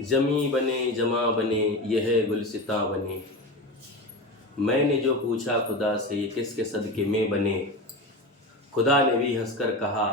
जमी बने जमा बने यह गुलसितां बने। मैंने जो पूछा खुदा से ये किसके सदके में बने। खुदा ने भी हंसकर कहा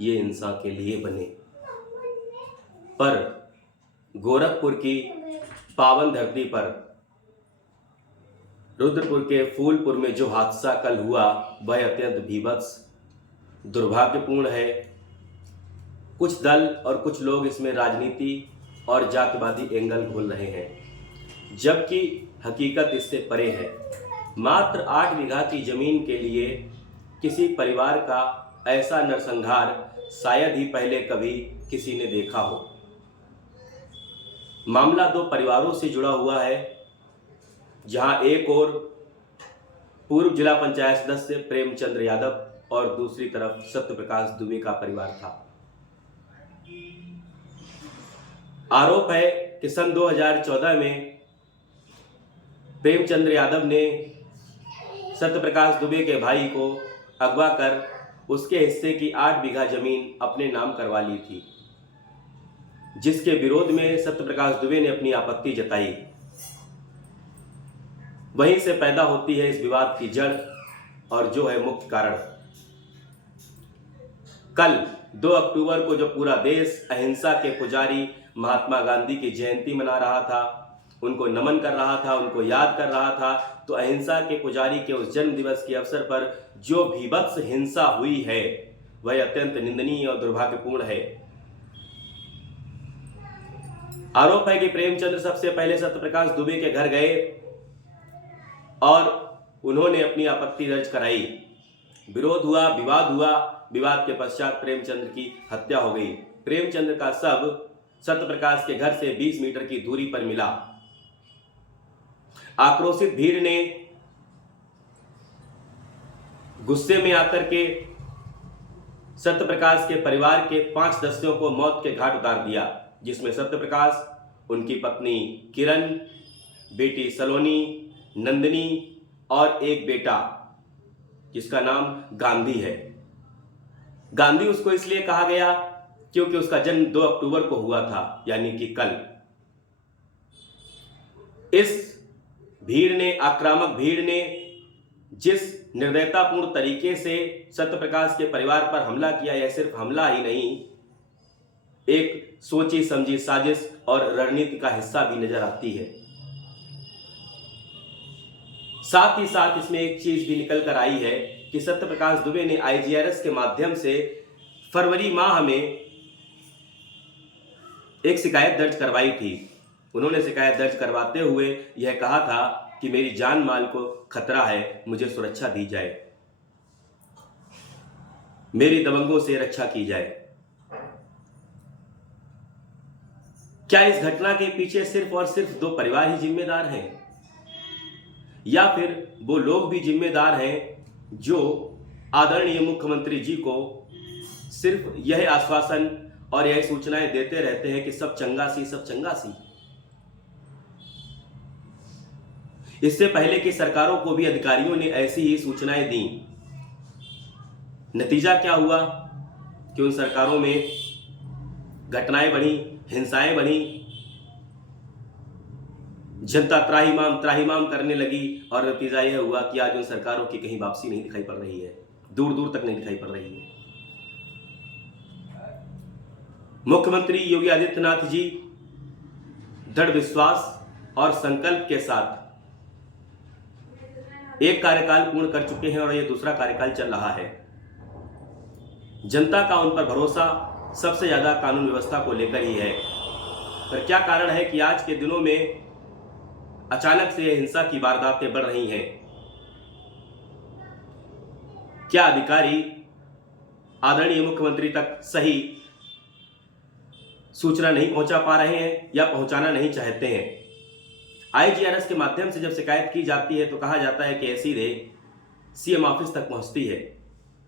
ये इंसान के लिए बने। पर गोरखपुर की पावन धरती पर रुद्रपुर के फूलपुर में जो हादसा कल हुआ वह अत्यंत भीभत्स दुर्भाग्यपूर्ण है। कुछ दल और कुछ लोग इसमें राजनीति और जातिवादी एंगल घोल रहे हैं, जबकि हकीकत इससे परे है। मात्र 8 बीघा की जमीन के लिए किसी परिवार का ऐसा नरसंहार शायद ही पहले कभी किसी ने देखा हो। मामला 2 परिवारों से जुड़ा हुआ है, जहां एक ओर पूर्व जिला पंचायत सदस्य प्रेमचंद्र यादव और दूसरी तरफ सत्यप्रकाश दुबे का परिवार था। आरोप है कि सन 2014 में प्रेमचंद्र यादव ने सत्यप्रकाश दुबे के भाई को अगवा कर उसके हिस्से की 8 बीघा जमीन अपने नाम करवा ली थी, जिसके विरोध में सत्यप्रकाश दुबे ने अपनी आपत्ति जताई। वहीं से पैदा होती है इस विवाद की जड़ और जो है मुख्य कारण। कल 2 अक्टूबर को जो पूरा देश अहिंसा के पुजारी महात्मा गांधी की जयंती मना रहा था, उनको नमन कर रहा था, उनको याद कर रहा था, तो अहिंसा के पुजारी के उस जन्म दिवस के अवसर पर जो भीभत्स हिंसा हुई है वह अत्यंत निंदनीय और दुर्भाग्यपूर्ण है। आरोप है कि प्रेमचंद्र सबसे पहले सत्यप्रकाश दुबे के घर गए और उन्होंने अपनी आपत्ति दर्ज कराई। विरोध हुआ, विवाद हुआ। विवाद के पश्चात प्रेमचंद्र की हत्या हो गई। प्रेमचंद्र का शव सत्यप्रकाश के घर से 20 मीटर की दूरी पर मिला। आक्रोशित भीड़ ने गुस्से में आकर के सत्यप्रकाश के परिवार के 5 सदस्यों को मौत के घाट उतार दिया, जिसमें सत्यप्रकाश, उनकी पत्नी किरण, बेटी सलोनी, नंदिनी और एक बेटा जिसका नाम गांधी है। गांधी उसको इसलिए कहा गया क्योंकि उसका जन्म 2 अक्टूबर को हुआ था, यानी कि कल। इस भीड़ ने, आक्रामक भीड़ ने जिस निर्दयतापूर्ण तरीके से सत्यप्रकाश के परिवार पर हमला किया, यह सिर्फ हमला ही नहीं, एक सोची समझी साजिश और रणनीति का हिस्सा भी नजर आती है। साथ ही साथ इसमें एक चीज भी निकल कर आई है कि सत्यप्रकाश दुबे ने आईजीआरएस के माध्यम से फरवरी माह में एक शिकायत दर्ज करवाई थी। उन्होंने शिकायत दर्ज करवाते हुए यह कहा था कि मेरी जान माल को खतरा है, मुझे सुरक्षा दी जाए, मेरी दबंगों से रक्षा की जाए। क्या इस घटना के पीछे सिर्फ और सिर्फ 2 परिवार ही जिम्मेदार हैं, या फिर वो लोग भी जिम्मेदार हैं जो आदरणीय मुख्यमंत्री जी को सिर्फ यह आश्वासन और यह सूचनाएं देते रहते हैं कि सब चंगा सी, सब चंगा सी। इससे पहले की सरकारों को भी अधिकारियों ने ऐसी ही सूचनाएं दी। नतीजा क्या हुआ कि उन सरकारों में घटनाएं बढ़ी, हिंसाएं बढ़ी, जनता त्राहिमाम करने लगी और नतीजा यह हुआ कि आज उन सरकारों की कहीं वापसी नहीं दिखाई पड़ रही है, दूर दूर तक नहीं दिखाई पड़ रही है। मुख्यमंत्री योगी आदित्यनाथ जी दृढ़ विश्वास और संकल्प के साथ एक कार्यकाल पूर्ण कर चुके हैं और यह दूसरा कार्यकाल चल रहा है। जनता का उन पर भरोसा सबसे ज्यादा कानून व्यवस्था को लेकर ही है। पर क्या कारण है कि आज के दिनों में अचानक से हिंसा की वारदातें बढ़ रही हैं? क्या अधिकारी आदरणीय मुख्यमंत्री तक सही सूचना नहीं पहुंचा पा रहे हैं या पहुंचाना नहीं चाहते हैं? आईजीआरएस के माध्यम से जब शिकायत की जाती है तो कहा जाता है कि यह सीधे सीएम ऑफिस तक पहुंचती है,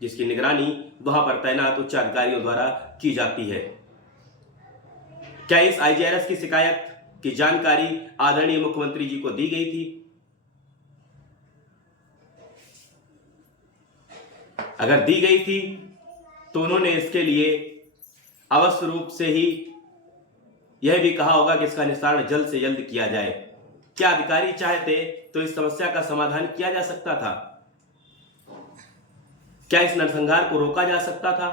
जिसकी निगरानी वहां पर तैनात उच्च अधिकारियों द्वारा की जाती है। क्या इस आईजीआरएस की शिकायत की जानकारी आदरणीय मुख्यमंत्री जी को दी गई थी? अगर दी गई थी तो उन्होंने इसके लिए अवश्य रूप से ही यह भी कहा होगा कि इसका निस्तारण जल्द से जल्द किया जाए। क्या अधिकारी चाहते तो इस समस्या का समाधान किया जा सकता था? क्या इस नरसंहार को रोका जा सकता था?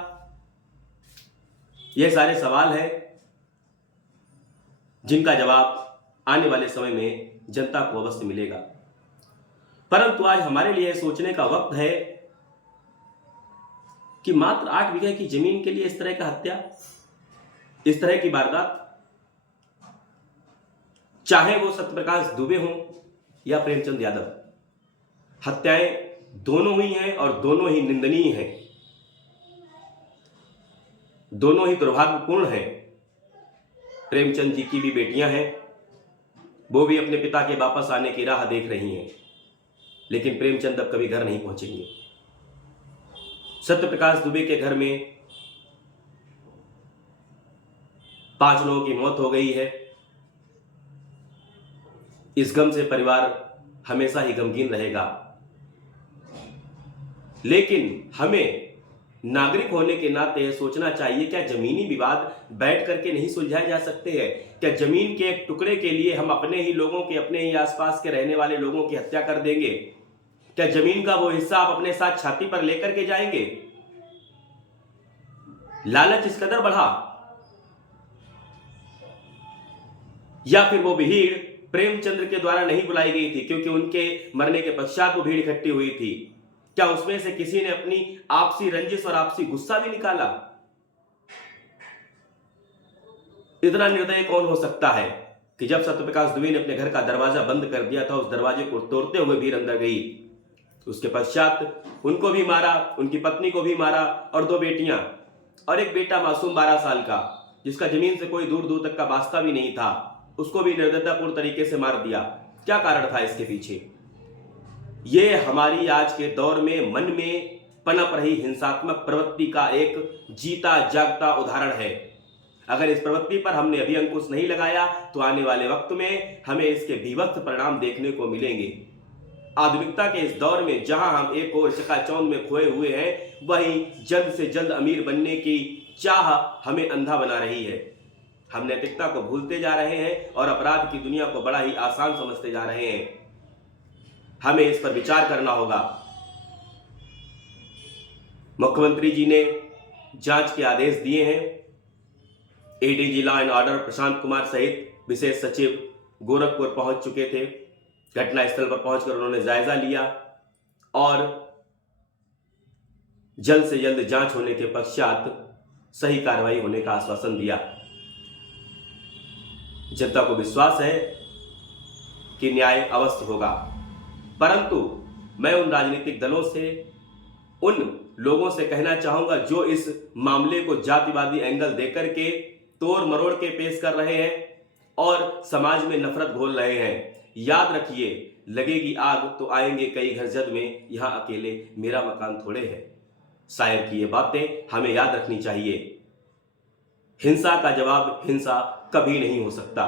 यह सारे सवाल हैं जिनका जवाब आने वाले समय में जनता को अवश्य मिलेगा। परंतु आज हमारे लिए सोचने का वक्त है कि मात्र 8 बीघे की जमीन के लिए इस तरह का हत्या, इस तरह की वारदात, चाहे वो सत्यप्रकाश दुबे हों या प्रेमचंद यादव, हत्याएं दोनों हुई हैं और दोनों ही निंदनीय हैं, दोनों ही दुर्भाग्यपूर्ण हैं। प्रेमचंद जी की भी बेटियां हैं, वो भी अपने पिता के वापस आने की राह देख रही हैं, लेकिन प्रेमचंद अब कभी घर नहीं पहुंचेंगे। सत्यप्रकाश दुबे के घर में 5 लोगों की मौत हो गई है। इस गम से परिवार हमेशा ही गमगीन रहेगा, लेकिन हमें नागरिक होने के नाते यह सोचना चाहिए, क्या जमीनी विवाद बैठ करके नहीं सुलझाए जा सकते हैं? क्या जमीन के एक टुकड़े के लिए हम अपने ही लोगों के, अपने ही आसपास के रहने वाले लोगों की हत्या कर देंगे? क्या जमीन का वो हिस्सा आप अपने साथ छाती पर लेकर के जाएंगे? लालच इस कदर बढ़ा, या फिर वो भीड़ प्रेमचंद्र के द्वारा नहीं बुलाई गई थी क्योंकि उनके मरने के पश्चात वो भीड़ इकट्ठी हुई थी? क्या उसमें से किसी ने अपनी आपसी रंजिश और आपसी गुस्सा भी निकाला? इतना निर्दयी कौन हो सकता है कि जब सत्यप्रकाश दुबे ने अपने घर का दरवाजा बंद कर दिया था, उस दरवाजे को तोड़ते हुए भीड़ अंदर गई। उसके पश्चात उनको भी मारा, उनकी पत्नी को भी मारा और 2 बेटियां और एक बेटा मासूम 12 साल का, जिसका जमीन से कोई दूर दूर तक का वास्ता भी नहीं था, उसको भी निर्दयतापूर्ण तरीके से मार दिया। क्या कारण था इसके पीछे? ये हमारी आज के दौर में मन में पनप रही हिंसात्मक प्रवृत्ति का एक जीता जागता उदाहरण है। अगर इस प्रवृत्ति पर हमने अभी अंकुश नहीं लगाया तो आने वाले वक्त में हमें इसके भीभत्स परिणाम देखने को मिलेंगे। आधुनिकता के इस दौर में जहां हम एक और चकाचौंध में खोए हुए हैं, वहीं जल्द से जल्द अमीर बनने की चाह हमें अंधा बना रही है। हम नैतिकता को भूलते जा रहे हैं और अपराध की दुनिया को बड़ा ही आसान समझते जा रहे हैं। हमें इस पर विचार करना होगा। मुख्यमंत्री जी ने जांच के आदेश दिए हैं। ADG law and order Prashant Kumar सहित विशेष सचिव गोरखपुर पहुंच चुके थे। घटनास्थल पर पहुंचकर उन्होंने जायजा लिया और जल्द से जल्द जांच होने के पश्चात सही कार्रवाई होने का आश्वासन दिया। जनता को विश्वास है कि न्याय अवश्य होगा, परंतु मैं उन राजनीतिक दलों से, उन लोगों से कहना चाहूंगा जो इस मामले को जातिवादी एंगल देकर के तोड़ मरोड़ के पेश कर रहे हैं और समाज में नफरत घोल रहे हैं, याद रखिए, लगेगी आग तो आएंगे कई घर जद में, यहां अकेले मेरा मकान थोड़े है। शायर की ये बातें हमें याद रखनी चाहिए। हिंसा का जवाब हिंसा कभी नहीं हो सकता।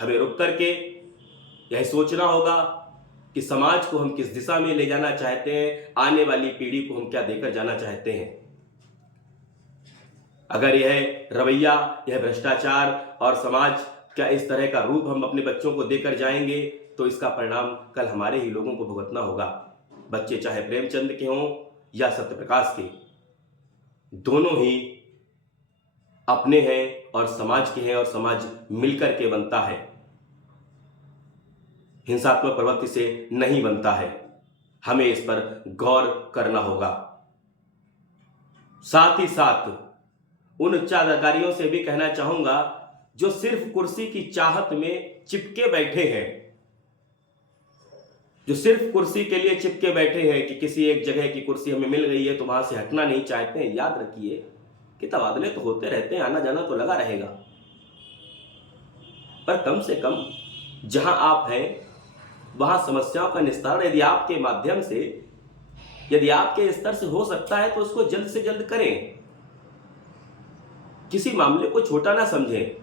हमें रुक करके यह सोचना होगा कि समाज को हम किस दिशा में ले जाना चाहते हैं, आने वाली पीढ़ी को हम क्या देकर जाना चाहते हैं। अगर यह रवैया, यह भ्रष्टाचार और समाज का इस तरह का रूप हम अपने बच्चों को देकर जाएंगे तो इसका परिणाम कल हमारे ही लोगों को भुगतना होगा। बच्चे चाहे प्रेमचंद के हों या सत्यप्रकाश के, दोनों ही अपने हैं और समाज के हैं और समाज मिलकर के बनता है, हिंसात्मक प्रवृत्ति से नहीं बनता है। हमें इस पर गौर करना होगा। साथ ही साथ उन उच्च अधिकारियों से भी कहना चाहूंगा जो सिर्फ कुर्सी की चाहत में चिपके बैठे हैं, जो सिर्फ कुर्सी के लिए चिपके बैठे हैं कि किसी एक जगह की कुर्सी हमें मिल गई है तो वहां से हटना नहीं चाहते हैं। याद रखिए कि तबादले तो होते रहते हैं, आना जाना तो लगा रहेगा, पर कम से कम जहां आप हैं वहां समस्याओं का निस्तारण यदि आपके माध्यम से, यदि आपके स्तर से हो सकता है तो उसको जल्द से जल्द करें। किसी मामले को छोटा ना समझें,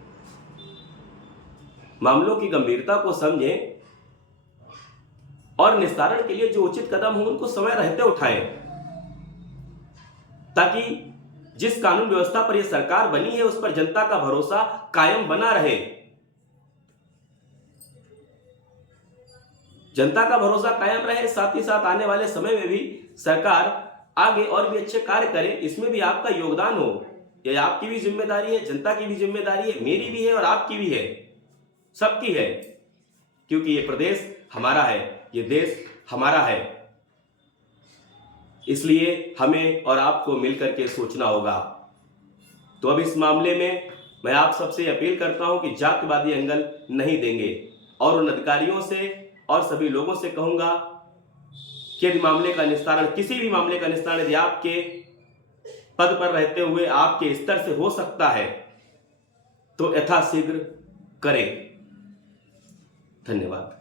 मामलों की गंभीरता को समझें और निस्तारण के लिए जो उचित कदम हो उनको समय रहते उठाएं, ताकि जिस कानून व्यवस्था पर यह सरकार बनी है उस पर जनता का भरोसा कायम बना रहे। जनता का भरोसा कायम रहे, साथ ही साथ आने वाले समय में भी सरकार आगे और भी अच्छे कार्य करे, इसमें भी आपका योगदान हो। यह आपकी भी जिम्मेदारी है, जनता की भी जिम्मेदारी है, मेरी भी है और आपकी भी है, सबकी है, क्योंकि ये प्रदेश हमारा है, ये देश हमारा है। इसलिए हमें और आपको मिलकर के सोचना होगा। तो अब इस मामले में मैं आप सबसे अपील करता हूं कि जातिवादी एंगल नहीं देंगे, और उन अधिकारियों से और सभी लोगों से कहूंगा कि यदि मामले का निस्तारण, किसी भी मामले का निस्तारण यदि आपके पद पर रहते हुए आपके स्तर से हो सकता है तो यथाशीघ्र करें। धन्यवाद।